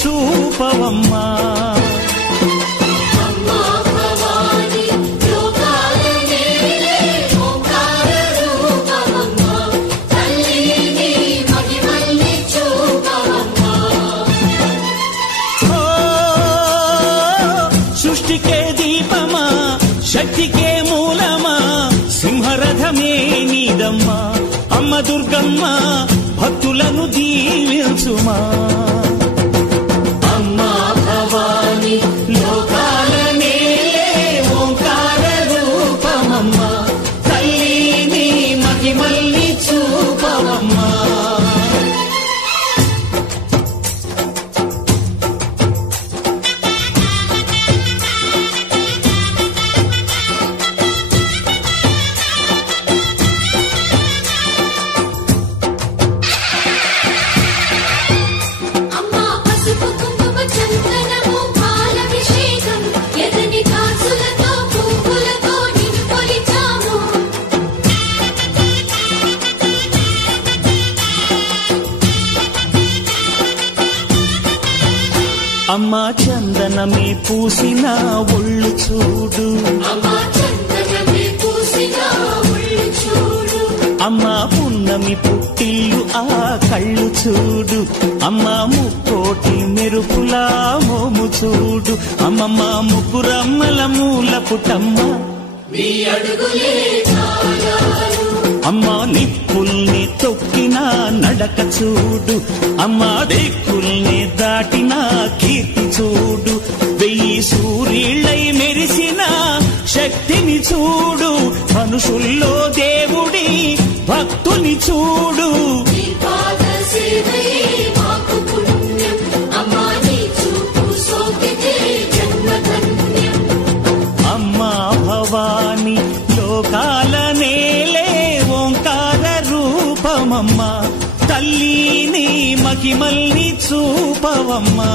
చూపవమ్మా. సృష్టికే దీపమా, శక్తికే మూలమా, సింహరథమే నీదమ్మా. అమ్మ దుర్గమ్మ భక్తులను దీవించుమా. అమ్మా భవాని లోకాల నేలే ఓంకార రూపమమ్మా, తల్లిని మహిమల్ని చూపవమ్మా. అమ్మా చందనమే పూసిన ఒళ్ళు చూడు, అమ్మా పున్నమి పుట్టిల్లు ఆ కళ్ళు చూడు, అమ్మా ముక్కోటి మెరుపులా మోము చూడు. అమ్మమ్మ ముగ్గురమ్మల మూల పుటమ్మ, అమ్మా నిప్పుల్ని తొక్కిన నడక చూడు, అమ్మా దిక్కుల్ని దాటిన కీర్తి చూడు. 1000 సూర్యులై మెరిసిన శక్తిని చూడు, మనుషుల్లో దేవుడి భక్తుని చూడు. అమ్మా భవాని లోకాల నేలే ఓంకార రూపమమ్మా, తల్లిని మహిమల్ని చూపవమ్మా.